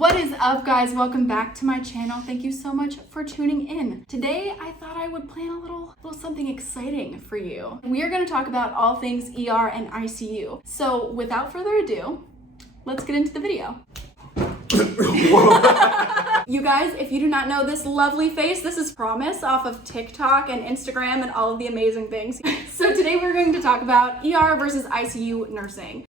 What is up, guys? Welcome back to my channel. Thank you so much for tuning in. Today I thought I would plan a little something exciting for you. We are going to talk about all things ER and ICU. So without further ado, let's get into the video. You guys, if you do not know this lovely face, this is Promise off of TikTok and Instagram and all of the amazing things. So today we're going to talk about ER versus ICU nursing.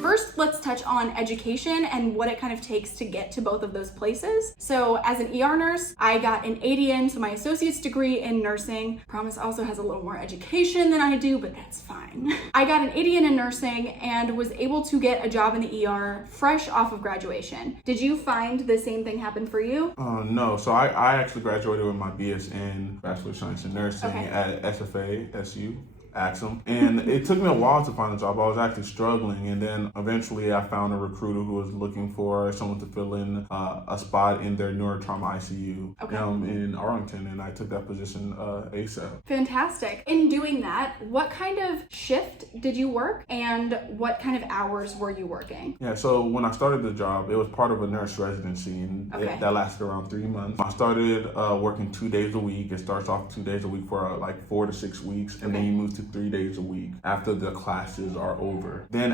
First, let's touch on education and what it kind of takes to get to both of those places. So as an ER nurse, I got an ADN, so my associate's degree in nursing. Promise also has a little more education than I do, but that's fine. I got an ADN in nursing and was able to get a job in the ER fresh off of graduation. Did you find the same thing happen for you? No, so I actually graduated with my BS in Bachelor of Science in Nursing at SFA, SU. Axum. And it took me a while to find a job. I was actually struggling, and then eventually I found a recruiter who was looking for someone to fill in a spot in their neurotrauma ICU in Arlington, and I took that position ASAP. Fantastic. In doing that, what kind of shift did you work and what kind of hours were you working? Yeah, so when I started the job, it was part of a nurse residency, and that lasted around 3 months. I started working 2 days a week. It starts off 2 days a week for like 4 to 6 weeks, and then you move to 3 days a week after the classes are over. Then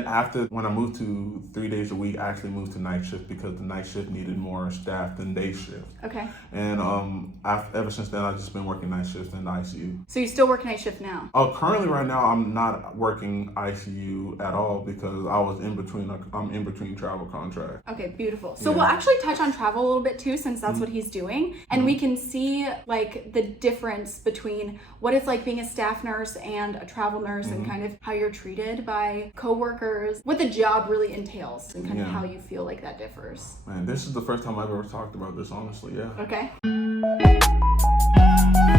when I moved to 3 days a week, I actually moved to night shift because the night shift needed more staff than day shift. Okay. And ever since then, I've just been working night shift in the ICU. So you still work night shift now? Currently right now, I'm not working ICU at all because I'm in between travel contracts. Okay, beautiful. So we'll actually touch on travel a little bit too, since that's what he's doing. And we can see like the difference between what it's like being a staff nurse and a travel nurse and kind of how you're treated by coworkers, what the job really entails and kind of how you feel like that differs. Man, this is the first time I've ever talked about this, honestly, Okay.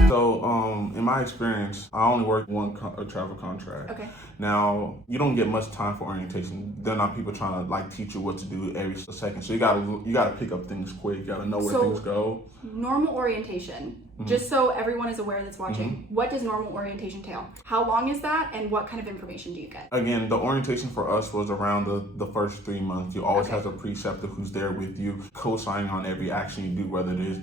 So, in my experience, I only worked one travel contract. Okay. Now, you don't get much time for orientation. There are not people trying to like teach you what to do every second. So you gotta pick up things quick. You gotta know where things go. Normal orientation. Just so everyone is aware that's watching, what does normal orientation entail? How long is that, and what kind of information do you get? Again, the orientation for us was around the first 3 months. You always have a preceptor who's there with you, co-signing on every action you do, whether it is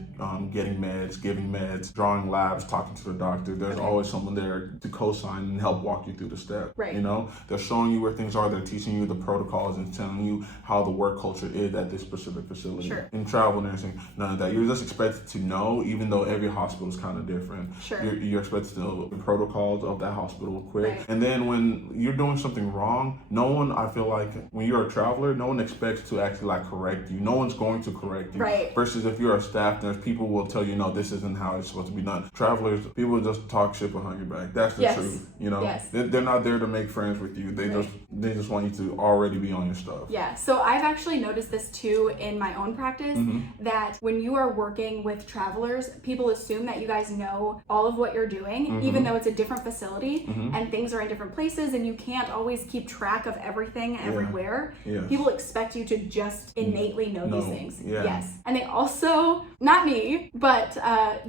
getting meds, giving meds, drawing labs, talking to the doctor. There's always someone there to co-sign and help walk you through the steps. Right. You know, they're showing you where things are. They're teaching you the protocols and telling you how the work culture is at this specific facility. Sure. In travel nursing, none of that. You're just expected to know, even though every hospital is kind of different. Sure. You're expected to know the protocols of that hospital quick. Right. And then when you're doing something wrong, no one, I feel like, when you're a traveler, no one expects to actually like correct you. No one's going to correct you. Right. Versus if you're a staff nurse, people will tell you, no, this isn't how it's supposed to be done. Travelers, people just talk shit behind your back. That's the truth. You know, they're not there to make friends with you. They just want you to already be on your stuff. Yeah. So I've actually noticed this too in my own practice, that when you are working with travelers, people assume that you guys know all of what you're doing, even though it's a different facility and things are in different places and you can't always keep track of everything everywhere. People expect you to just innately know these things. Yes. And they also, not me, but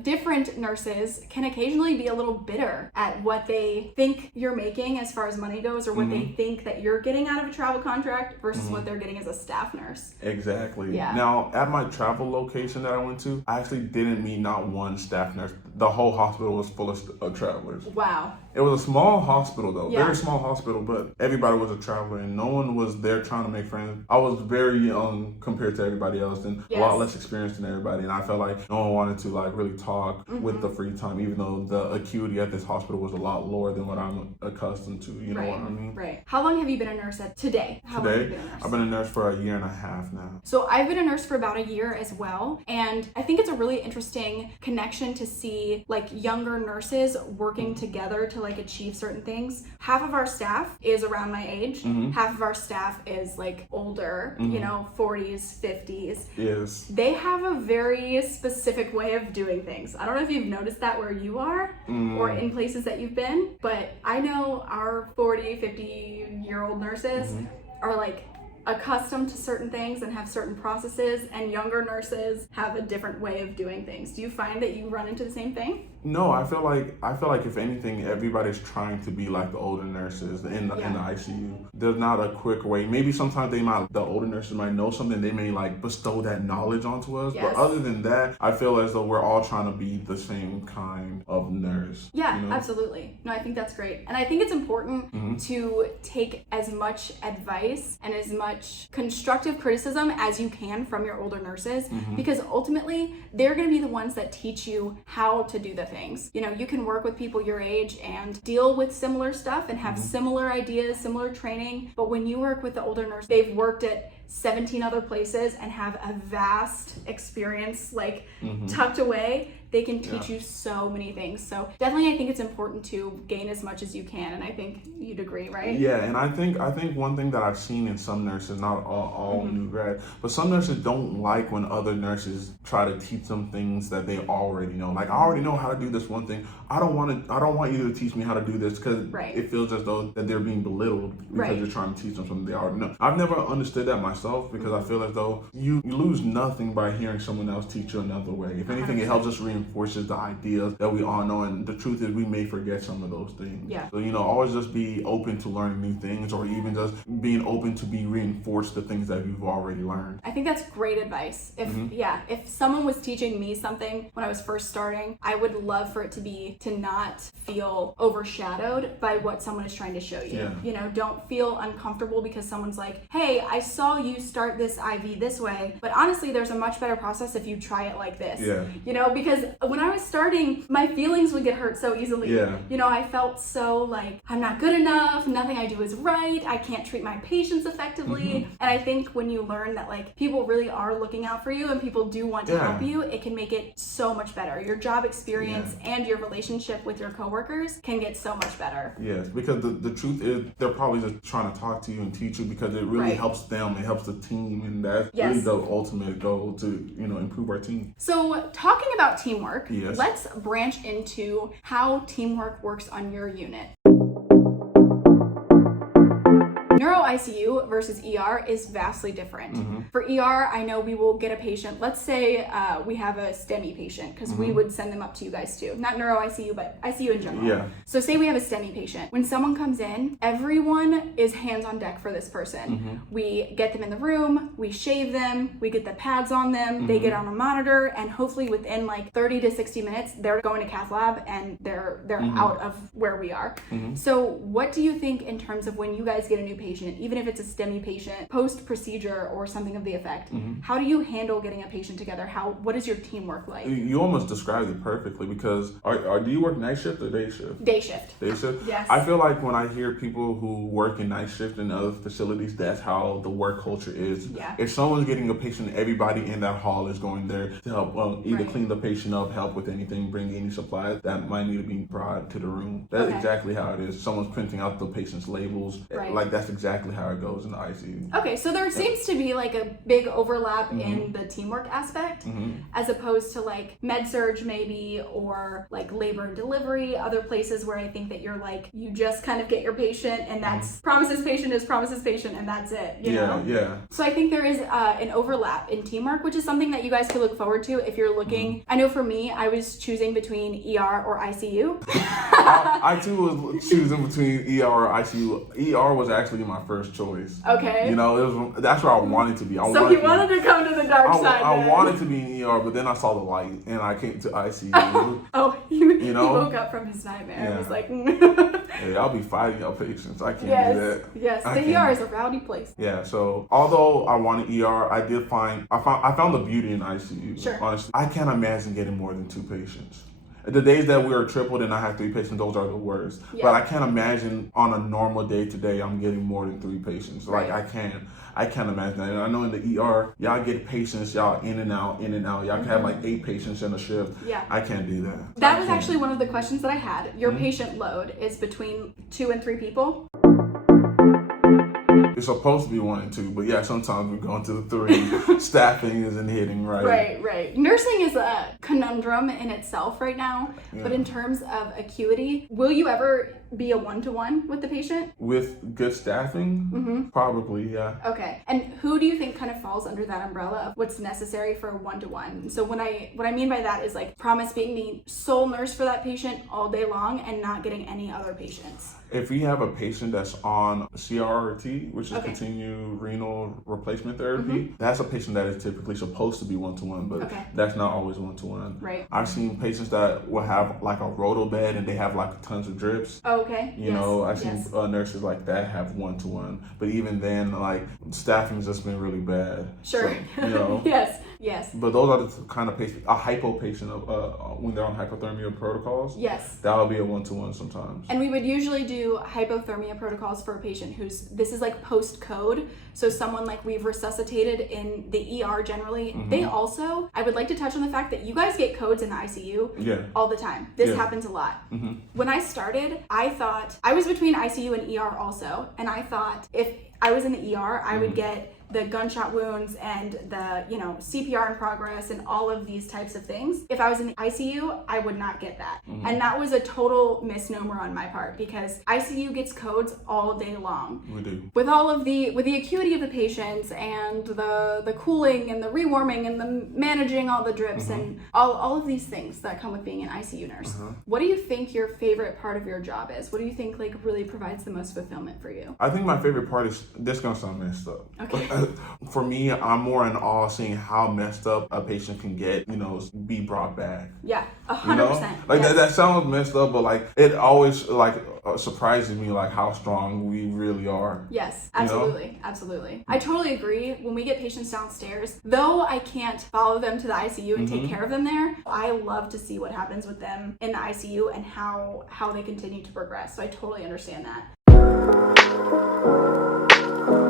different nurses can occasionally be a little bitter at what they think you're making as far as money goes, or what they think that you're getting out of a travel contract versus what they're getting as a staff nurse. Exactly. Yeah. Now, at my travel location that I went to, I actually didn't meet not one staff nurse. The whole hospital was full of travelers. Wow. It was a small hospital though, very small hospital, but everybody was a traveler and no one was there trying to make friends. I was very young compared to everybody else and a lot less experienced than everybody, and I felt like no one wanted to like really talk with the free time, even though the acuity at this hospital was a lot lower than what I'm accustomed to, you know what I mean? Right. How long have you been a nurse today? How long have you been a nurse? I've been a nurse for 1.5 years now. So I've been a nurse for about 1 year as well, and I think it's a really interesting connection to see like younger nurses working together to like achieve certain things. Half of our staff is around my age, half of our staff is like older, you know, 40s, 50s. Yes. They have a very specific way of doing things. I don't know if you've noticed that where you are or in places that you've been, but I know our 40, 50-year-old nurses are like accustomed to certain things and have certain processes, and younger nurses have a different way of doing things. Do you find that you run into the same thing? No, I feel like if anything, everybody's trying to be like the older nurses in the ICU. There's not a quick way. Maybe sometimes the older nurses might know something. They may like bestow that knowledge onto us. But other than that, I feel as though we're all trying to be the same kind of nurse. Yeah, absolutely. No, I think that's great. And I think it's important to take as much advice and as much constructive criticism as you can from your older nurses, because ultimately they're going to be the ones that teach you how to do the things. You know, you can work with people your age and deal with similar stuff and have similar ideas, similar training, but when you work with the older nurse, they've worked at 17 other places and have a vast experience like tucked away. They can teach you so many things. So definitely I think it's important to gain as much as you can, and I think you'd agree, right? Yeah, and I think one thing that I've seen in some nurses, not all new grad, but some nurses don't like when other nurses try to teach them things that they already know. Like, I already know how to do this one thing. I don't want you to teach me how to do this, because it feels as though that they're being belittled because you're trying to teach them something they already know. I've never understood that myself, because I feel as though you lose nothing by hearing someone else teach you another way. If anything, it helps us reinforces the ideas that we all know, and the truth is we may forget some of those things. So, you know, always just be open to learning new things, or even just being open to be reinforced the things that you've already learned. I think that's great advice. If someone was teaching me something when I was first starting, I would love for it to be to not feel overshadowed by what someone is trying to show you. You know, don't feel uncomfortable because someone's like, hey, I saw you start this IV this way, but honestly there's a much better process if you try it like this. You know, because when I was starting, my feelings would get hurt so easily. You know, I felt so like, I'm not good enough, nothing I do is right, I can't treat my patients effectively. And I think when you learn that like people really are looking out for you and people do want to help you, it can make it so much better. Your job experience and your relationship with your coworkers can get so much better. Yes, because the truth is they're probably just trying to talk to you and teach you because it really helps them, it helps the team, and that's really the ultimate goal, to, you know, improve our team. So talking about teamwork, let's branch into how teamwork works on your unit. Neuro ICU versus ER is vastly different. For ER, I know we will get a patient, let's say we have a STEMI patient, because we would send them up to you guys too. Not Neuro ICU, but ICU in general. So say we have a STEMI patient. When someone comes in, everyone is hands on deck for this person. We get them in the room, we shave them, we get the pads on them, they get on a monitor, and hopefully within like 30 to 60 minutes, they're going to cath lab and they're out of where we are. So what do you think in terms of when you guys get a new patient, even if it's a STEMI patient, post-procedure or something of the effect, how do you handle getting a patient together? What is your teamwork like? You almost described it perfectly, because do you work night shift or day shift? Day shift. Day shift? Yes. I feel like when I hear people who work in night shift in other facilities, that's how the work culture is. If someone's getting a patient, everybody in that hall is going there to help either clean the patient up, help with anything, bring any supplies that might need to be brought to the room. That's exactly how it is. Someone's printing out the patient's labels. Like, that's exactly how it goes in the ICU. Okay, so there seems to be like a big overlap in the teamwork aspect, as opposed to like med surge maybe, or like labor and delivery, other places where I think that you're like, you just kind of get your patient and that's promises patient is promises patient and that's it, you know? So I think there is an overlap in teamwork, which is something that you guys could look forward to if you're looking. I know for me, I was choosing between ER or ICU. I too was choosing between ER or ICU. ER was actually my first choice. Okay. You know, that's where I wanted to be. So you wanted to come to the dark side. I wanted to be in ER, but then I saw the light and I came to ICU. You know? He woke up from his nightmare. He was like, hey, I'll be fighting your patients. I can't do that. Yes, the ER is a rowdy place. Yeah, so although I wanted ER, I found the beauty in ICU. Sure. Honestly, I can't imagine getting more than 2 patients. The days that we are tripled and I have 3 patients, those are the worst. But I can't imagine on a normal day to day I'm getting more than 3 patients. Like, I can't imagine that. And I know in the ER, y'all get patients, y'all in and out. Y'all can have like 8 patients in a shift. I can't do that. That was actually one of the questions that I had. Your patient load is between 2 and 3 people? It's supposed to be 1 and 2, but yeah, sometimes we're going to the 3. Staffing isn't hitting right. Right. Nursing is a conundrum in itself right now, but in terms of acuity, will you ever be a one-to-one with the patient? With good staffing, probably, yeah. Okay. And who do you think kind of falls under that umbrella of what's necessary for a one-to-one? So what I mean by that is like promise being the sole nurse for that patient all day long and not getting any other patients. If we have a patient that's on CRRT, which is continued renal replacement therapy, that's a patient that is typically supposed to be one-to-one, but that's not always one-to-one. Right. I've seen patients that will have like a roto bed and they have like tons of drips. Okay. You know, I've seen nurses like that have one-to-one, but even then, like staffing's just been really bad. Sure. So, you know. Yes. But those are the kind of patients, a hypo patient when they're on hypothermia protocols. Yes. That would be a one-to-one sometimes. And we would usually do hypothermia protocols for a patient this is like post-code. So someone like we've resuscitated in the ER generally. They also, I would like to touch on the fact that you guys get codes in the ICU all the time. This happens a lot. When I started, I thought, I was between ICU and ER also. And I thought if I was in the ER, I would get the gunshot wounds and the, CPR in progress and all of these types of things. If I was in the ICU, I would not get that. And that was a total misnomer on my part because ICU gets codes all day long. We do. With the acuity of the patients and the cooling and the rewarming and the managing all the drips and all of these things that come with being an ICU nurse. What do you think your favorite part of your job is? What do you think like really provides the most fulfillment for you? I think my favorite part is, this is gonna sound messed up. Okay. For me, I'm more in awe seeing how messed up a patient can get, be brought back. Yeah, 100%. Like that sounds messed up, but like it always like surprises me like how strong we really are. Yes, absolutely. Absolutely. I totally agree. When we get patients downstairs, though I can't follow them to the ICU and take care of them there, I love to see what happens with them in the ICU and how they continue to progress. So I totally understand that.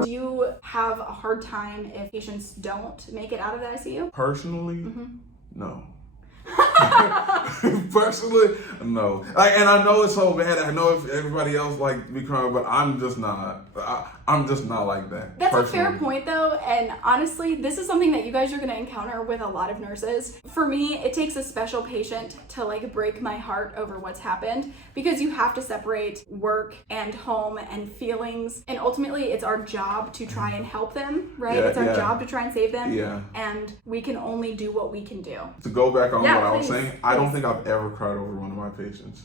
Do you have a hard time if patients don't make it out of the ICU? Personally, no. Personally, no. And I know it's so bad. I know if everybody else like be crying, but I'm just not. I'm just not like that. That's personally. A fair point though, and honestly, this is something that you guys are going to encounter with a lot of nurses. For me, it takes a special patient to like break my heart over what's happened because you have to separate work and home and feelings, and ultimately it's our job to try and help them, right? It's our job to try and save them, and we can only do what we can do. To go back on what I was saying, I don't think I've ever cried over one of my patients.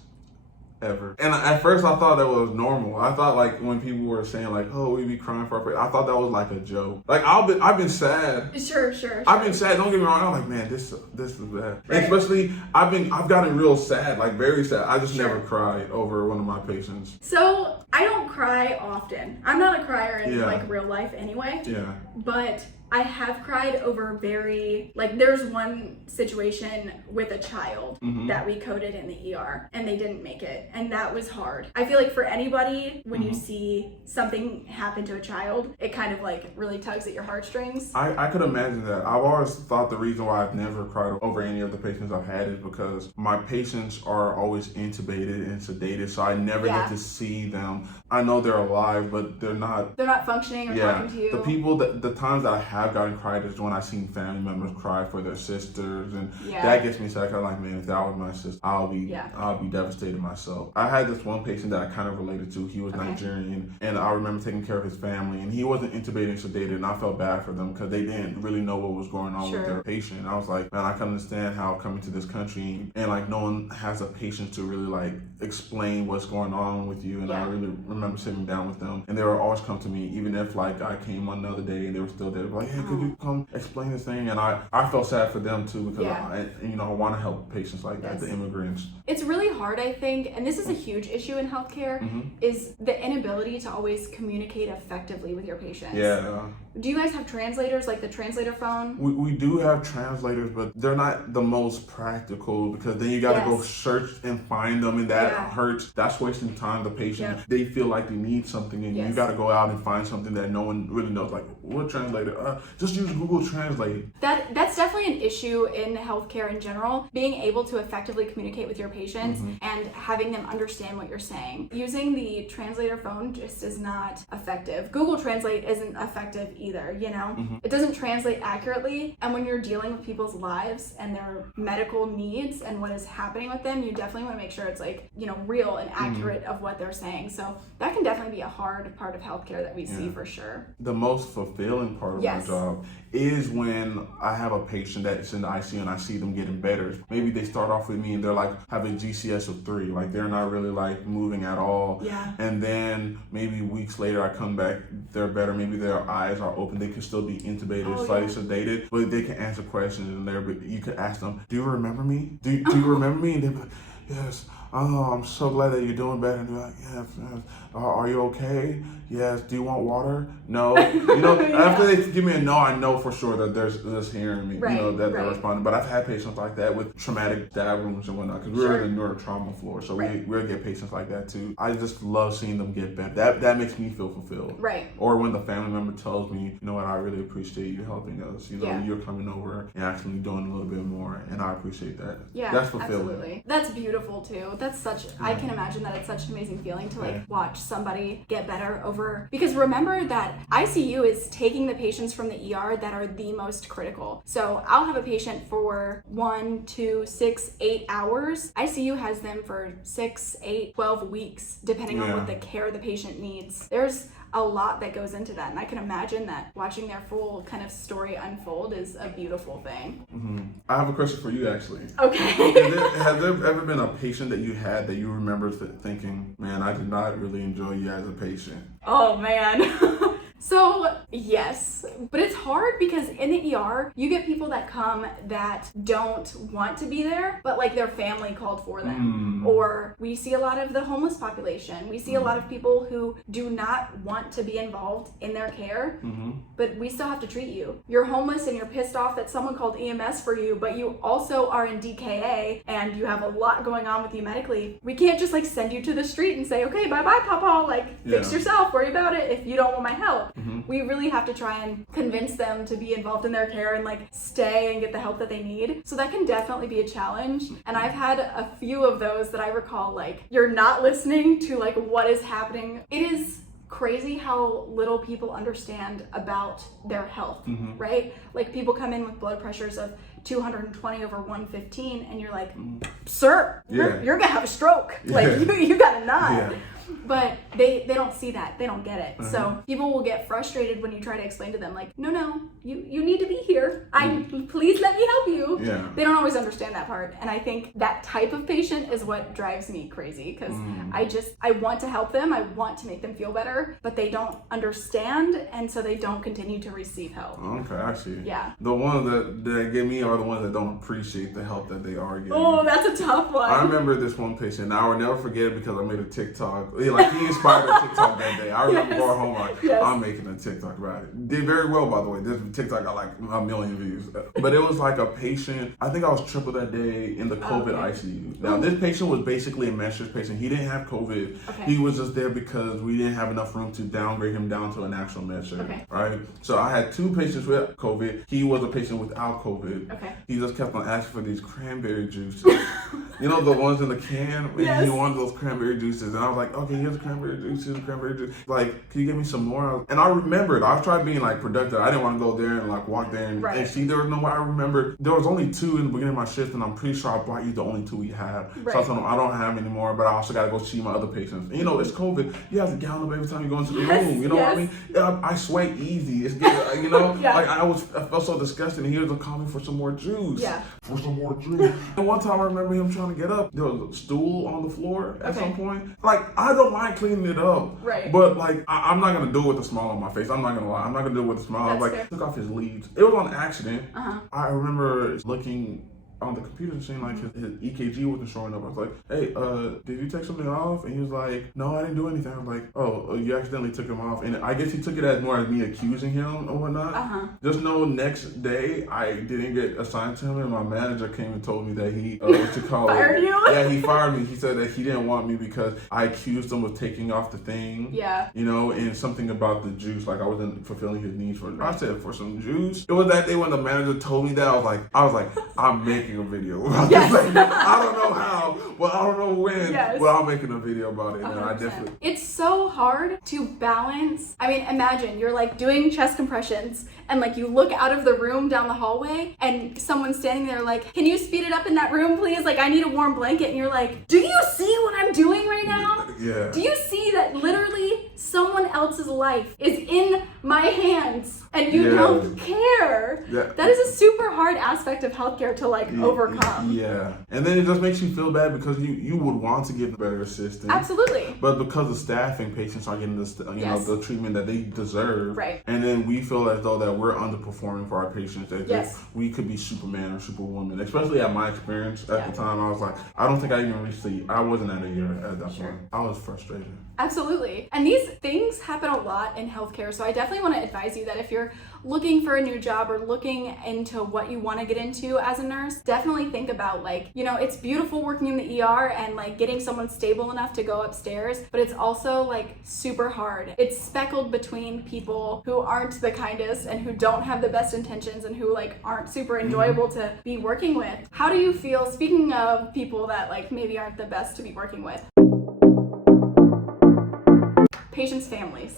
Ever. And at first I thought that was normal. I thought like when people were saying like, oh, we be crying for our patient, I thought that was like a joke. Like I've been sad. Sure. I've been sad. Don't get me wrong. I'm like, man, this is bad. Right. Especially I've gotten real sad, like very sad. I just never cried over one of my patients. So I don't cry often. I'm not a crier in like real life anyway. Yeah. But I have cried over there's one situation with a child that we coded in the ER and they didn't make it. And that was hard. I feel like for anybody, when you see something happen to a child, it kind of like really tugs at your heartstrings. I could imagine that. I've always thought the reason why I've never cried over any of the patients I've had is because my patients are always intubated and sedated, so I never get to see them. I know they're alive, but they're not functioning or talking to you. The times that I have gotten cried is when I've seen family members cry for their sisters, and that gets me sad. I'm like, man, if that was my sister, I'll be devastated myself. I had this one patient that I kind of related to. He was Nigerian, and I remember taking care of his family, and he wasn't intubated and sedated, and I felt bad for them because they didn't really know what was going on with their patient. I was like, man, I can understand how coming to this country and like no one has the patience to really like explain what's going on with you, and I really remember sitting down with them, and they would always come to me, even if like I came another day and they were still there, like, hey, could you come explain this thing? And I felt sad for them too because I want to help patients like that, the immigrants. It's really hard, I think, and this is a huge issue in healthcare, is the inability to always communicate effectively with your patients. Yeah. Do you guys have translators, like the translator phone? We do have translators, but they're not the most practical because then you got to go search and find them, and that hurts. That's wasting time. The patient, they feel like they need something, and you got to go out and find something that no one really knows. Like, what translator? Just use Google Translate. That's definitely an issue in healthcare in general. Being able to effectively communicate with your patients and having them understand what you're saying. Using the translator phone just is not effective. Google Translate isn't effective either, you know? It doesn't translate accurately. And when you're dealing with people's lives and their medical needs and what is happening with them, you definitely want to make sure it's like, you know, real and accurate of what they're saying. So that can definitely be a hard part of healthcare that we see for sure. The most fulfilling part of my job is when I have a patient that's in the ICU and I see them getting better. Maybe they start off with me and they're like having GCS of 3, like they're not really like moving at all. And then maybe weeks later I come back, they're better. Maybe their eyes are open. They can still be intubated, slightly sedated, but they can answer questions in there. But you could ask them, "Do you remember me? Do you remember me?" And they're like, "Yes. Oh, I'm so glad that you're doing better." And they're like, "Yes, yes. Are you okay? Yes. Do you want water? No." You know, after they give me a no, I know for sure that there's hearing me, you know, that they're responding. But I've had patients like that with traumatic stab wounds and whatnot, because we're in the neurotrauma floor, so we'll get patients like that too. I just love seeing them get better. That makes me feel fulfilled. Or when the family member tells me, "You know what, I really appreciate you helping us. You know, you're coming over and actually doing a little bit more, and I appreciate that." That's fulfilling. Absolutely. That's beautiful too. That's such, I can imagine that it's such an amazing feeling to like watch somebody get better over, because remember that ICU is taking the patients from the ER that are the most critical. So I'll have a patient for 1, 2, 6, 8 hours. ICU has them for 6, 8, 12 weeks, depending on what the care the patient needs. There's a lot that goes into that, and I can imagine that watching their full kind of story unfold is a beautiful thing. I have a question for you, actually. Okay. Has there ever been a patient that you had that you remember thinking, "Man, I did not really enjoy you as a patient"? Oh man. So yes, but it's hard because in the ER, you get people that come that don't want to be there, but like their family called for them. Or we see a lot of the homeless population. We see a lot of people who do not want to be involved in their care, but we still have to treat you. You're homeless and you're pissed off that someone called EMS for you, but you also are in DKA and you have a lot going on with you medically. We can't just like send you to the street and say, "Okay, bye-bye, Papa, like fix yourself, worry about it if you don't want my help." We really have to try and convince them to be involved in their care and like stay and get the help that they need. So that can definitely be a challenge. And I've had a few of those that I recall, like you're not listening to like what is happening. It is crazy how little people understand about their health, right? Like people come in with blood pressures of 220 over 115 and you're like, "Sir, you're gonna have a stroke. Like you gotta not." But they don't see that. They don't get it. So people will get frustrated when you try to explain to them like, no, you need to be here. Please let me help you. They don't always understand that part. And I think that type of patient is what drives me crazy, because I want to help them. I want to make them feel better, but they don't understand. And so they don't continue to receive help. Okay, I see. The ones that get me are the ones that don't appreciate the help that they are getting. Oh, that's a tough one. I remember this one patient, and I will never forget it because I made a TikTok. Like he inspired a TikTok that day. I remember going home like, I'm making a TikTok about it. Did very well, by the way. This TikTok got like 1 million views. But it was like a patient, I think I was triple that day in the COVID ICU. Now this patient was basically a med-surg patient. He didn't have COVID. He was just there because we didn't have enough room to downgrade him down to an actual med-surg, right? So I had 2 patients with COVID. He was a patient without COVID. He just kept on asking for these cranberry juices. You know, the ones in the can? He wanted those cranberry juices. And I was like, "Okay, here's the cranberry juice, here's the cranberry juice. Like, can you give me some more?" And I remembered, I tried being like productive. I didn't want to go there and like walk there and see. There was no way. I remember there was only 2 in the beginning of my shift, and I'm pretty sure I brought you the only 2 we have. So I told him I don't have any more, but I also got to go see my other patients. And, you know, it's COVID. You have to gown up every time you go into the room. You know what I mean? I sweat easy. It's good, you know? Like I felt so disgusted, and he was calling me for some more juice. For some more juice. And one time I remember him trying to get up. There was a stool on the floor at some point. Like, I don't mind cleaning it up. But like, I'm not gonna do it with a smile on my face. I'm not gonna lie. I'm not gonna do it with a smile. Took off his leads. It was on accident. I remember looking on the computer saying like his EKG wasn't showing up. I was like, "Hey, did you take something off?" And he was like, "No, I didn't do anything." I was like, "Oh, you accidentally took him off." And I guess he took it as more as me accusing him or whatnot. Just know next day I didn't get assigned to him, and my manager came and told me that he fired you? Yeah, he fired me. He said that he didn't want me because I accused him of taking off the thing. You know, and something about the juice, like I wasn't fulfilling his needs for it. I said, for some juice. It was that day when the manager told me that I was like, I'm making making a video about Yes. this. I don't know how, well, I don't know when, Yes. but I'm making a video about it. And I 100%. definitely. It's so hard to balance. I mean, imagine you're like doing chest compressions and like you look out of the room down the hallway and someone's standing there like, can you speed it up in that room, please? Like, I need a warm blanket. And you're like, do you see what I'm doing right now? Yeah. Do you see that literally someone else's life is in my hands and you don't care? Yeah. That is a super hard aspect of healthcare to like overcome. Yeah. And then it just makes you feel bad because you would want to get better assistance. Absolutely. But because of staffing, patients aren't getting this, Yes. the treatment that they deserve. Right. And then we feel as though that we're underperforming for our patients. As Yes. if we could be Superman or Superwoman. Especially at my experience at the time, I was like, I don't think I even reached I wasn't at a year at that point. I was frustrated. Absolutely. And these things happen a lot in healthcare. So I definitely want to advise you that if you're looking for a new job or looking into what you want to get into as a nurse, definitely think about like, you know, it's beautiful working in the ER and like getting someone stable enough to go upstairs, but it's also like super hard. It's speckled between people who aren't the kindest and who don't have the best intentions and who like aren't super enjoyable to be working with. How do you feel, speaking of people that like maybe aren't the best to be working with? Patients' families.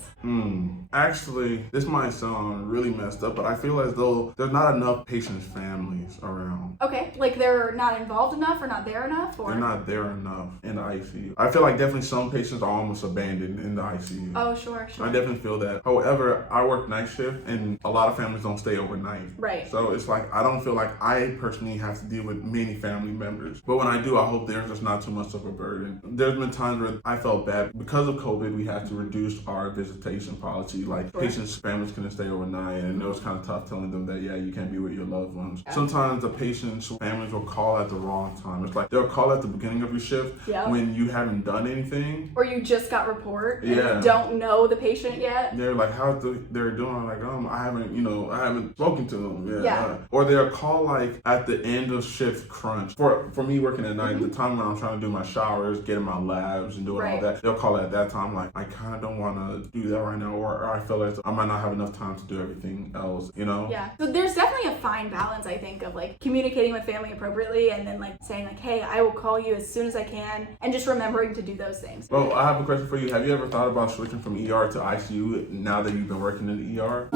Actually, this might sound really messed up, but I feel as though there's not enough patients' families around. Okay, like they're not involved enough or not there enough? Or? They're not there enough in the ICU. I feel like definitely some patients are almost abandoned in the ICU. Oh, sure. I definitely feel that. However, I work night shift and a lot of families don't stay overnight. Right. So it's like, I don't feel like I personally have to deal with many family members. But when I do, I hope there's just not too much of a burden. There's been times where I felt bad. Because of COVID, we had to reduce our visitation policy. Like patients' families couldn't stay overnight, and it was kind of tough telling them that, yeah, you can't be with your loved ones. Sometimes the patients' families will call at the wrong time. It's like they'll call at the beginning of your shift when you haven't done anything. Or you just got report and you Yeah. don't know the patient yet. They're like, how's they're doing? I'm like, I haven't spoken to them. Yeah. Or they'll call like at the end of shift crunch. For me working at night, the time when I'm trying to do my showers, getting my labs and doing all that, they'll call at that time. Like, I kind of don't want to do that right now, or I feel like I might not have enough time to do everything else, you know? Yeah. So there's definitely a fine balance, I think, of like communicating with family appropriately and then like saying like, hey, I will call you as soon as I can, and just remembering to do those things. Well, I have a question for you. Have you ever thought about switching from ER to ICU now that you've been working in the ER?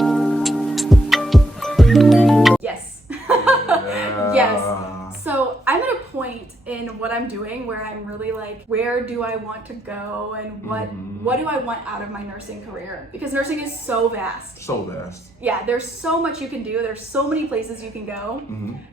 Yes. Yeah. Yes. So I'm at a point in what I'm doing where I'm really like, where do I want to go and what do I want out of my nursing career? Because nursing is so vast. So vast. Yeah, there's so much you can do. There's so many places you can go.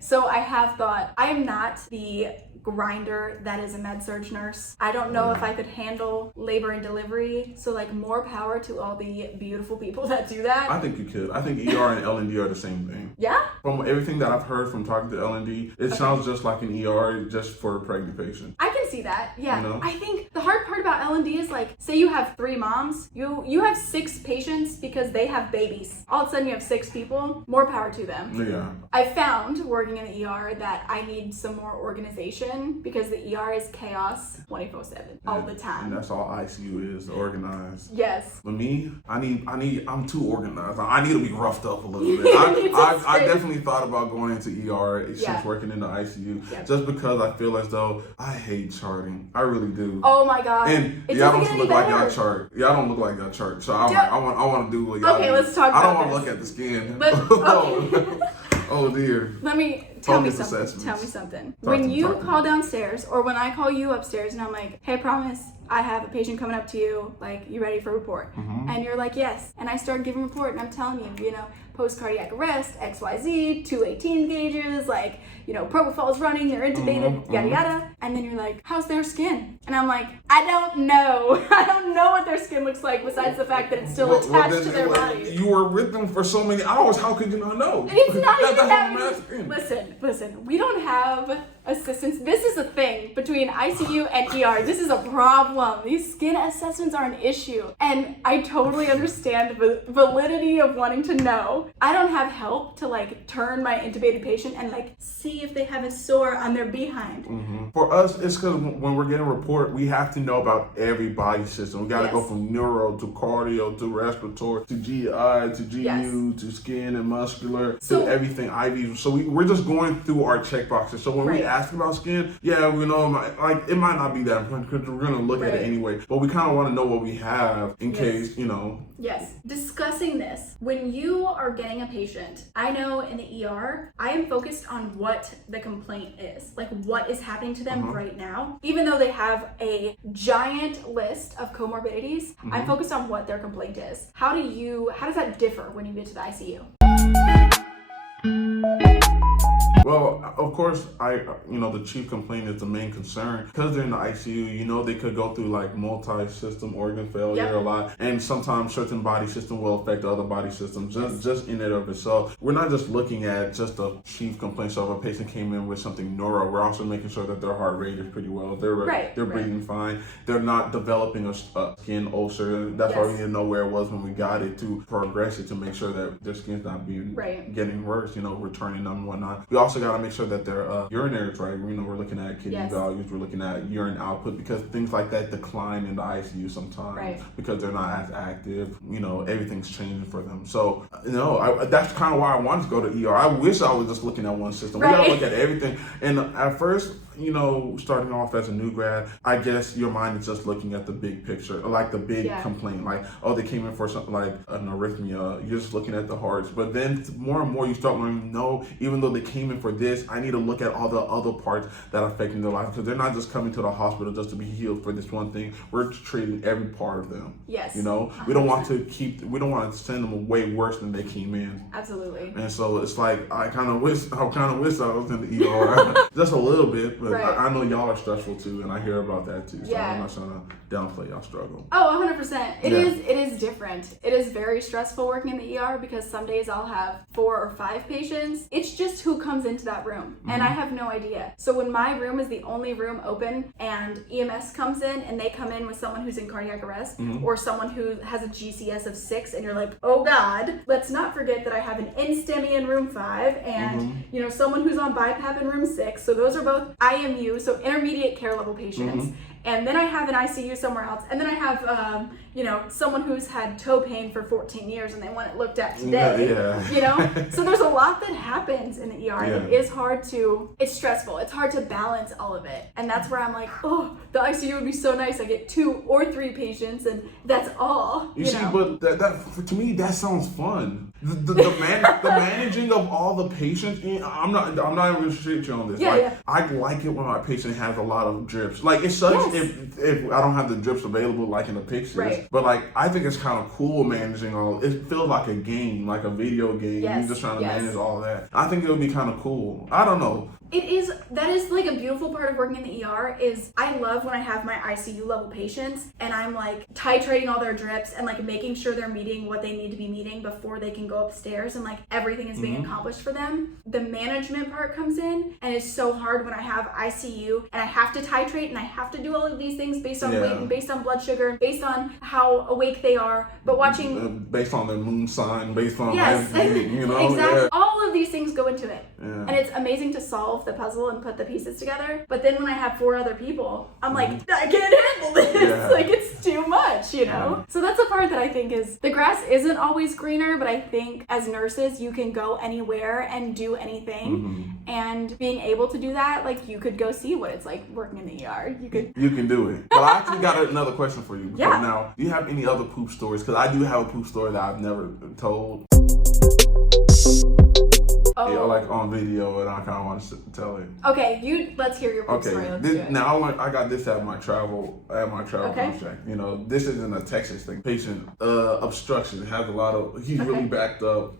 So I have thought, I am not the grinder that is a med-surg nurse. I don't know if I could handle labor and delivery. So like, more power to all the beautiful people that do that. I think you could. I think ER and L&D are the same thing. Yeah? From everything that I've heard from talking to L&D, it sounds just like an ER just for pregnant patients. I can see that. Yeah. You know? I think the hard part about L&D is like, say you have 3 moms, you have 6 patients because they have babies. All of a sudden you have 6 people. More power to them. Yeah. I found working in the ER that I need some more organization because the ER is chaos 24/7 all the time. And that's all ICU is, organized. Yes. For me, I'm too organized. I need to be roughed up a little bit. I definitely thought about going into ER since working in the ICU, just because I feel as though I hate charting. I really do. Oh my god. And y'all don't look like y'all chart. Y'all don't look like y'all chart. So I want to do what y'all do. Okay, let's talk about I don't want to this. look at the skin. But, okay. Oh dear. Tell me Focus something. assessments. Tell me something. Talk When to me, you talk to me. call downstairs, or when I call you upstairs, and I'm like, "Hey, promise, I have a patient coming up to you. Like, you ready for a report?" And you're like, "Yes." And I start giving a report, and I'm telling you, post cardiac arrest, XYZ, 218 gauges, like, propofol is running, they're intubated, yada yada. And then you're like, "How's their skin?" And I'm like, "I don't know. I don't know what their skin looks like besides the fact that it's still attached to their body." You were with them for so many hours. How could you not know? It's not even That's that what I'm asking. Listen. We don't have assistants. This is a thing between ICU and ER. This is a problem. These skin assessments are an issue. And I totally understand the validity of wanting to know. I don't have help to like turn my intubated patient and like see if they have a sore on their behind. For us, it's because when we're getting a report, we have to know about every body system. We got to go from neuro to cardio to respiratory to GI to GU to skin and muscular to everything IV. So we're just going through our check boxes. So when we ask about skin, we know like it might not be that important because we're going to look at it anyway. But we kind of want to know what we have in case, you know. Yes. Discussing this. When you are getting a patient, I know in the ER, I am focused on what the complaint is. Like what is happening to them right now. Even though they have a giant list of comorbidities, I'm focused on what their complaint is. How does that differ when you get to the ICU? Well, of course, the chief complaint is the main concern. Because they're in the ICU, they could go through like multi-system organ failure a lot. And sometimes certain body system will affect other body systems just in and of itself. We're not just looking at just a chief complaint. So if a patient came in with something neuro, we're also making sure that their heart rate is pretty well. They're breathing fine. They're not developing a skin ulcer. That's why we need to know where it was when we got it to progress it to make sure that their skin's not getting worse, returning them and whatnot. We also got to make sure that their urinary is right. We're looking at kidney values, we're looking at urine output because things like that decline in the ICU sometimes because they're not as active. Everything's changing for them. So, that's kind of why I wanted to go to ER. I wish I was just looking at one system. We got to look at everything. And at first, starting off as a new grad, I guess your mind is just looking at the big picture, like the big complaint, like, oh, they came in for something like an arrhythmia. You're just looking at the hearts. But then more and more you start learning, no, even though they came in for this, I need to look at all the other parts that are affecting their life because they're not just coming to the hospital just to be healed for this one thing. We're treating every part of them. Yes. We don't want to send them away worse than they came in. Absolutely. And so it's like I kind of wish I was in the ER just a little bit. But I know y'all are stressful too, and I hear about that too. So I'm not trying to downplay y'all struggle. Oh, 100%. It is different. It is very stressful working in the ER because some days I'll have 4 or 5 patients. It's just who comes into that room, and I have no idea. So when my room is the only room open and EMS comes in and they come in with someone who's in cardiac arrest or someone who has a GCS of 6 and you're like, oh God, let's not forget that I have an NSTEMI in room 5 and someone who's on BiPAP in room 6. So those are both IMU, so intermediate care level patients. And then I have an ICU somewhere else. And then I have, someone who's had toe pain for 14 years and they want it looked at today. So there's a lot that happens in the ER. And it's stressful. It's hard to balance all of it. And that's where I'm like, oh, the ICU would be so nice. I get 2 or 3 patients and that's all. You see, but that to me, that sounds fun. The managing of all the patients, I'm not even restrict you on this. I like it when my patient has a lot of drips. Like it sucks if I don't have the drips available like in the pictures. But like I think it's kind of cool managing all. It feels like a game, like a video game. You're just trying to manage all that. I think it would be kind of cool. I don't know. That is like a beautiful part of working in the ER is I love when I have my ICU level patients and I'm like titrating all their drips and like making sure they're meeting what they need to be meeting before they can go upstairs and like everything is being accomplished for them. The management part comes in and it's so hard when I have ICU and I have to titrate and I have to do all of these things based on weight and based on blood sugar and based on how awake they are, but watching based on their moon sign, based on everything, exactly. All of these things go into it. And it's amazing to solve the puzzle and put the pieces together. But then when I have 4 other people, I'm like, I can't handle this. Like it's too much, So that's a part that I think is the grass isn't always greener, but I think as nurses you can go anywhere and do anything. And being able to do that, like you could go see what it's like working in the ER. You can do it. Well, I actually got another question for you. Now, do you have any other poop stories? Because I do have a poop story that I've never told. Like on video, and I kind of want to tell it. Okay, let's hear your story. Now I got this at my travel contract. This isn't a Texas thing. Patient obstruction has a lot of. He's really backed up.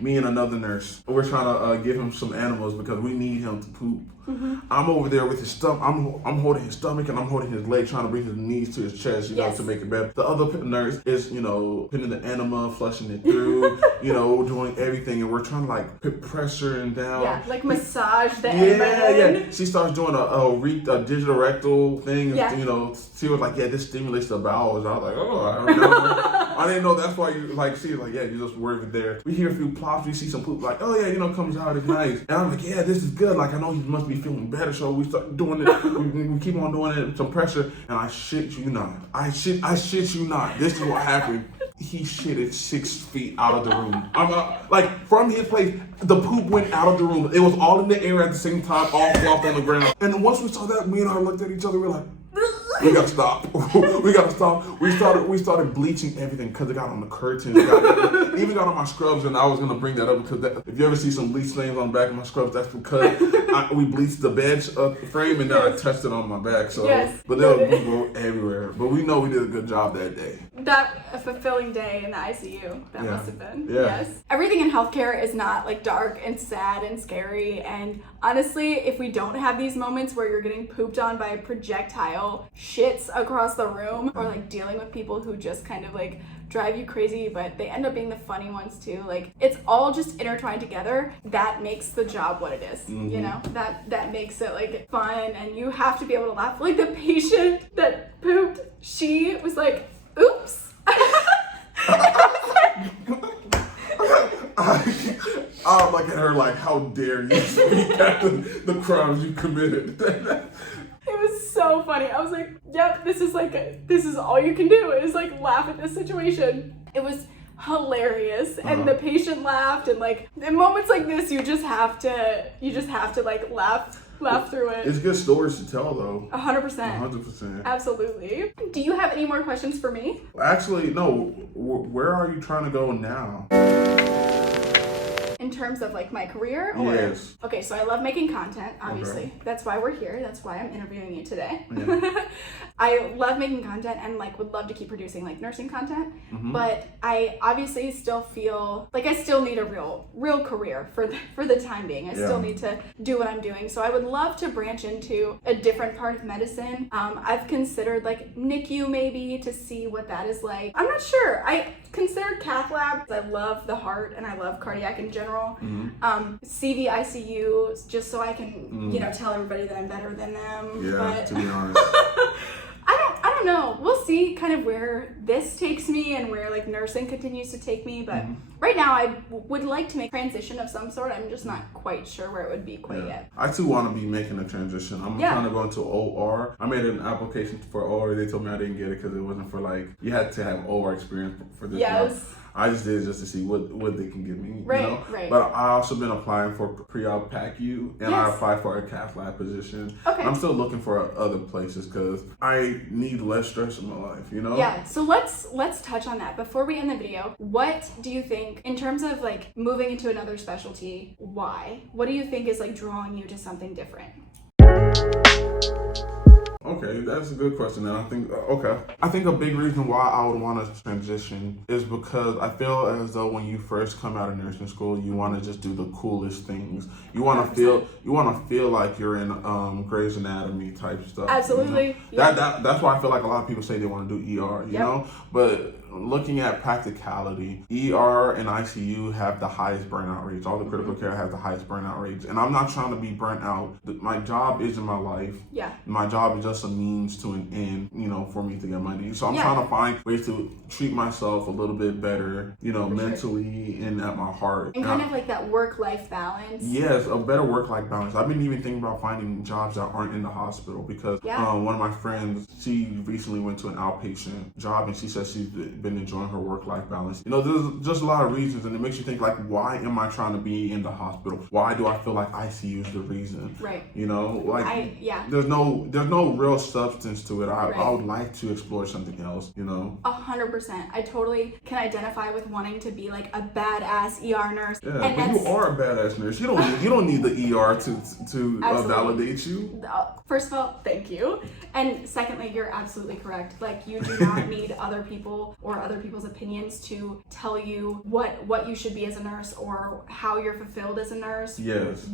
Me and another nurse, we're trying to give him some animals because we need him to poop. I'm over there with his stomach. I'm holding his stomach and I'm holding his leg, trying to bring his knees to his chest, to make it better. The other nurse is, putting the enema, flushing it through, doing everything, and we're trying to like put pressure turning down. Yeah, like massage the end. Yeah. She starts doing a digital rectal thing. Yeah. You know, she was like, yeah, this stimulates the bowels. I was like, oh, I don't know. I didn't know that's why you, like, she was like, yeah, you just work there. We hear a few plops, we see some poop, like, oh yeah, you know, comes out, it's nice. And I'm like, yeah, this is good. Like, I know he must be feeling better. So we start doing it. we keep on doing it, some pressure. And I shit you not. I shit you not. This is what happened. He shitted 6 feet out of the room. Like, from his place, the poop went out of the room. It was all in the air at the same time, all flopped on the ground. And then once we saw that, me and her looked at each other, we were like, we gotta stop. We gotta stop. We started bleaching everything because it got on the curtains. Even got on my scrubs, and I was gonna bring that up because if you ever see some bleach stains on the back of my scrubs, that's because we bleached the bed frame and then I touched it on my back. So, but they'll go everywhere. But we know we did a good job that day. A fulfilling day in the ICU. That must have been. Yeah. Yes. Everything in healthcare is not like dark and sad and scary. And honestly, if we don't have these moments where you're getting pooped on by a projectile, shits across the room, or like dealing with people who just kind of like drive you crazy, but they end up being the funny ones too. Like, it's all just intertwined together. That makes the job what it is. You know, that makes it like fun, and you have to be able to laugh. Like the patient that pooped, she was like, oops. I look at her like, how dare you speak after the crimes you committed. It was so funny. I was like, yep, this is all you can do is like laugh at this situation. It was hilarious, and the patient laughed, and like in moments like this, you just have to like laugh through it. It's good stories to tell though. 100%. 100%. Absolutely. Do you have any more questions for me? Actually, no. Where are you trying to go now? In terms of like my career? Or? Yes. Okay, so I love making content, obviously. Okay. That's why we're here. That's why I'm interviewing you today. Yeah. I love making content and like would love to keep producing like nursing content, but I obviously still feel like I still need a real career for the time being. I still need to do what I'm doing. So I would love to branch into a different part of medicine. I've considered like NICU maybe to see what that is like. I'm not sure. I considered cath lab. I love the heart and I love cardiac in general. CV ICU just so I can you know, tell everybody that I'm better than them. Yeah, but to be honest. I don't know. We'll see kind of where this takes me and where like nursing continues to take me. But right now I would like to make a transition of some sort. I'm just not quite sure where it would be quite yet. I too want to be making a transition. I'm trying to go into OR. I made an application for OR. They told me I didn't get it because it wasn't for like, you had to have OR experience for this job. I just did it just to see what they can give me, you know? But I also been applying for pre-op PACU, and I applied for a cath lab position. I'm still looking for other places because I need less stress in my life, you know? Yeah, so let's touch on that. Before we end the video, what do you think, in terms of like moving into another specialty, why? What do you think is like drawing you to something different? Okay, that's a good question. And I think a big reason why I would want to transition is because I feel as though when you first come out of nursing school, you want to just do the coolest things. You want to feel like you're in Grey's Anatomy type stuff. Absolutely. You know? That's why I feel like a lot of people say they want to do ER, you know? But looking at practicality, ER and ICU have the highest burnout rates. All the critical care have the highest burnout rates. And I'm not trying to be burnt out. My job isn't my life. Yeah. My job is just a means to an end, you know, for me to get money. So I'm trying to find ways to treat myself a little bit better, you know, mentally and at my heart. And kind of like that work-life balance. Yes, a better work-life balance. I've been even thinking about finding jobs that aren't in the hospital because one of my friends, she recently went to an outpatient job and she said she's been enjoying her work-life balance. You know, there's just a lot of reasons, and it makes you think like, why am I trying to be in the hospital? Why do I feel like ICU is the reason? Right. You know, like there's no real substance to it. I would like to explore something else, you know. 100%. I totally can identify with wanting to be like a badass ER nurse. Yeah, and but you are a badass nurse. You don't need the ER to validate you. First of all, thank you. And secondly, you're absolutely correct. Like, you do not need other people or other people's opinions to tell you what you should be as a nurse or how you're fulfilled as a nurse. Yes.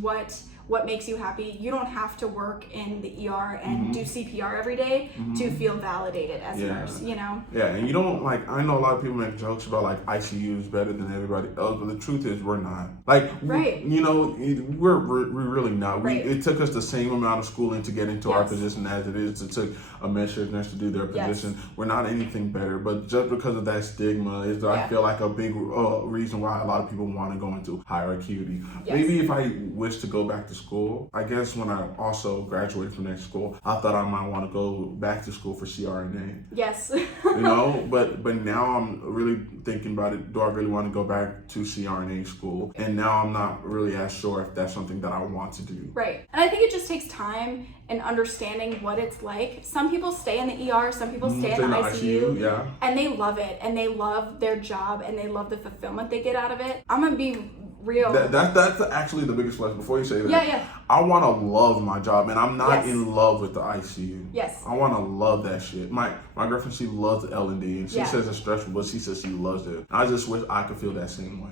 what makes you happy. You don't have to work in the ER and do CPR every day to feel validated as a nurse, you know? Yeah, and you don't, like, I know a lot of people make jokes about, like, ICU is better than everybody else, but the truth is we're not. Like, you know, we're really not. It took us the same amount of schooling to get into our position as it is. It took a med-surg nurse to do their position. We're not anything better, but just because of that stigma is, I feel like, a big reason why a lot of people want to go into higher acuity. Maybe if I wish to go back to school, I guess when I also graduated from next school, I thought I might want to go back to school for CRNA. Yes. You know, but now I'm really thinking about it. Do I really want to go back to CRNA school? And now I'm not really as sure if that's something that I want to do. Right. And I think it just takes time and understanding what it's like. Some people stay in the ER, some people stay in the ICU, and they love it, and they love their job, and they love the fulfillment they get out of it. I'm gonna be real. That's actually the biggest lesson. Before you say that, I want to love my job, and I'm not in love with the ICU. Yes. I want to love that shit. My girlfriend, she loves L&D, and she says it's stressful, but she says she loves it. I just wish I could feel that same way.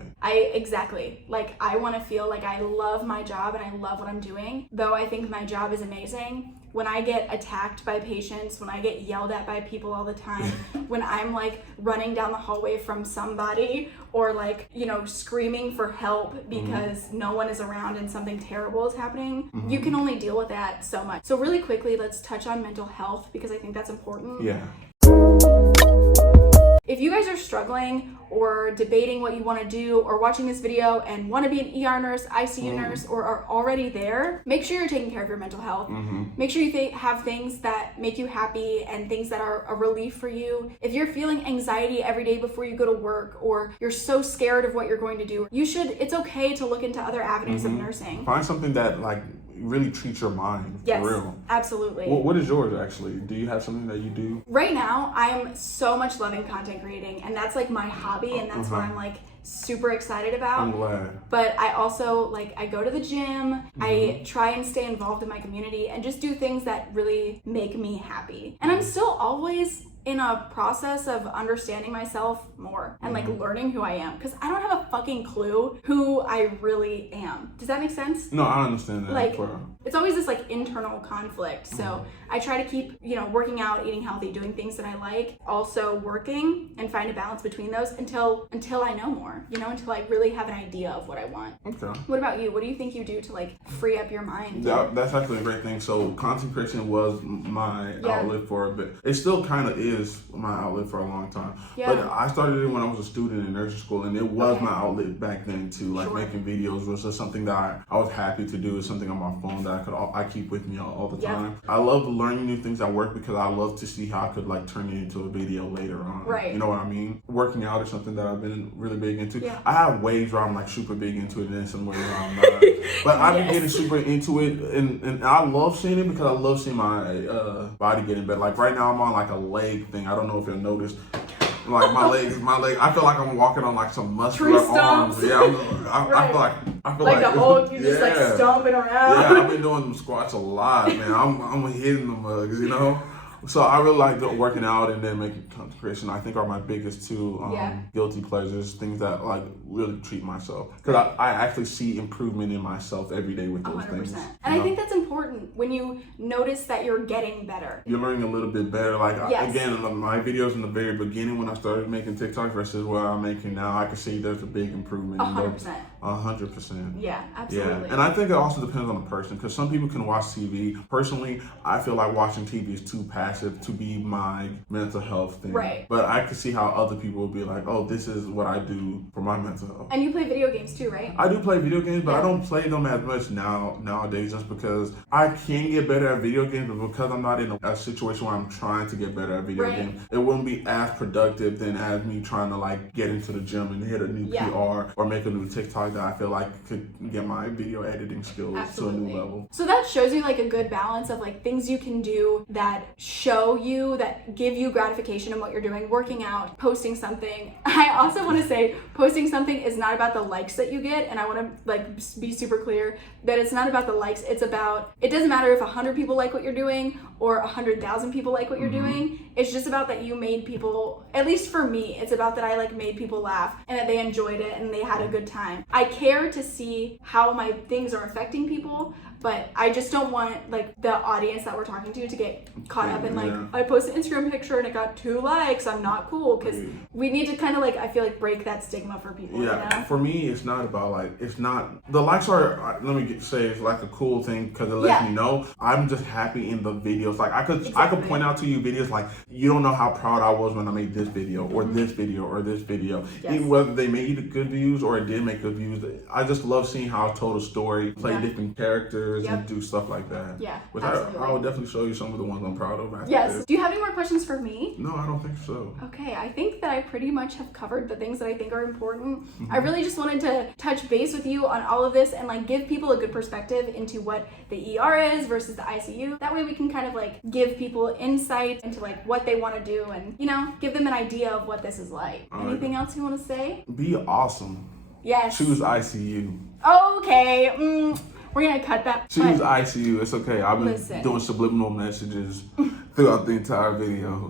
Exactly. Like, I want to feel like I love my job and I love what I'm doing. Though I think my job is amazing, when I get attacked by patients, when I get yelled at by people all the time, when I'm like running down the hallway from somebody, or like, you know, screaming for help because no one is around and something terrible is happening, you can only deal with that so much. So really quickly, let's touch on mental health, because I think that's important. Yeah. If you guys are struggling or debating what you want to do, or watching this video and want to be an ER nurse, ICU nurse, or are already there, make sure you're taking care of your mental health. Make sure you have things that make you happy and things that are a relief for you. If you're feeling anxiety every day before you go to work, or you're so scared of what you're going to do, it's okay to look into other avenues of nursing. Find something that, like, really treats your mind. Yes, for real. Absolutely. What is yours, actually? Do you have something that you do? Right now, I'm so much loving content creating, and that's like my hobby, and that's what I'm like super excited about. I'm glad. But I also, like, I go to the gym, I try and stay involved in my community and just do things that really make me happy. And I'm still always in a process of understanding myself more and like learning who I am, because I don't have a fucking clue who I really am. Does that make sense? No, I understand that. Like, it's always this like internal conflict. So I try to keep, you know, working out, eating healthy, doing things that I like, also working, and find a balance between those until I know more, you know, until I really have an idea of what I want. Okay. What about you? What do you think you do to like free up your mind? That's actually a great thing. So content creation was my outlet for a bit. It still kind of is my outlet for a long time. But I started it when I was a student in nursing school, and it was my outlet back then too. Like making videos was just something that I was happy to do. It's something on my phone that I keep with me all the time. I love learning new things at work because I love to see how I could like turn it into a video later on. Right. You know what I mean? Working out is something that I've been really big into. I have waves where I'm like super big into it, and then some waves where I'm not. But I've been getting super into it, and I love seeing it because I love seeing my body getting better. Like right now I'm on like a leg thing. I don't know if you'll notice. Like my leg, I feel like I'm walking on like some muscular arms. Yeah, I feel like the whole, you're just like stomping around. Yeah, I've been doing them squats a lot, man. I'm hitting the mugs, you know. So I really like working out and then making content creation. I think are my biggest two guilty pleasures, things that like really treat myself, because I actually see improvement in myself every day with those 100%. Things. And I think that's important when you notice that you're getting better. You're learning a little bit better. Like again, my videos in the very beginning when I started making TikTok versus what I'm making now, I can see there's a big improvement. 100%. 100%. Yeah, absolutely. Yeah, and I think it also depends on the person, because some people can watch TV. Personally, I feel like watching TV is too passive to be my mental health thing. Right. But I can see how other people will be like, oh, this is what I do for my mental health. And you play video games too, right? I do play video games, but I don't play them as much nowadays, just because I can get better at video games, but because I'm not in a situation where I'm trying to get better at video games, it wouldn't be as productive than as me trying to like get into the gym and hit a new PR or make a new TikTok that I feel like could get my video editing skills to a new level. So that shows you like a good balance of like things you can do that show you, that give you gratification in what you're doing, working out, posting something. I also want to say posting something is not about the likes that you get, and I want to like be super clear that it's not about the likes. It's about, it doesn't matter if 100 people like what you're doing or 100,000 people like what you're doing. It's just about that you made people, at least for me, it's about that I like made people laugh and that they enjoyed it and they had a good time. I I care to see how my things are affecting people, but I just don't want like the audience that we're talking to get caught up in like, I posted an Instagram picture and it got 2 likes, I'm not cool, because we need to kind of like, I feel like, break that stigma for people. Yeah, you know? For me, it's not about like, it's not, the likes are, let me say, it's like a cool thing because it lets me know I'm just happy in the videos. Like I could point out to you videos like, you don't know how proud I was when I made this video or this video or this video. Even whether they made good views or it did make good views, I just love seeing how I told a story, play different characters and do stuff like that. Yeah, which I will definitely show you some of the ones I'm proud of after this. Do you have any more questions for me? No, I don't think so. Okay, I think that I pretty much have covered the things that I think are important. I really just wanted to touch base with you on all of this and like give people a good perspective into what the ER is versus the ICU. That way we can kind of like give people insight into like what they want to do and, you know, give them an idea of what this is like. Anything else you want to say? Be awesome. Yes. Choose ICU. Okay. We're gonna cut that. Choose ICU. It's okay. I've been doing subliminal messages throughout the entire video.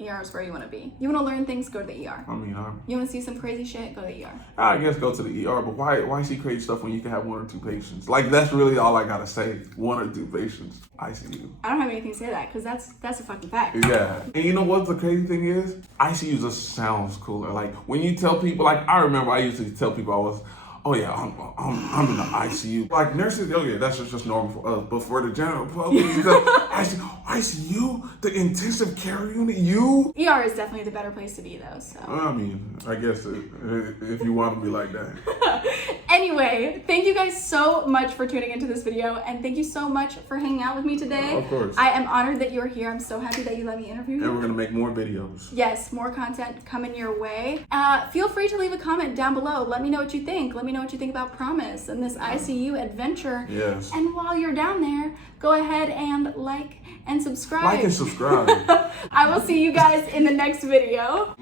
ER is where you want to be. You want to learn things, go to the ER. I mean, you want to see some crazy shit, go to the ER. I guess go to the ER, but why see crazy stuff when you can have 1 or 2 patients? Like, that's really all I gotta say. 1 or 2 patients. ICU. I don't have anything to say to that because that's a fucking fact. Yeah. And you know what the crazy thing is? ICU just sounds cooler. Like when you tell people, like I remember I used to tell people I was, oh yeah, I'm in the ICU. Like nurses, oh yeah, that's just normal for us. But for the general public, ICU, the intensive care unit, ER is definitely the better place to be though. So I mean, I guess if you want to be like that. Anyway, thank you guys so much for tuning into this video, and thank you so much for hanging out with me today. Of course. I am honored that you're here. I'm so happy that you let me interview you. And we're gonna make more videos. Yes, more content coming your way. Feel free to leave a comment down below. Let me know what you think. Let me know what you think about Promise and this ICU adventure. Yes. And while you're down there, go ahead and like and subscribe. Like and subscribe. I will see you guys in the next video.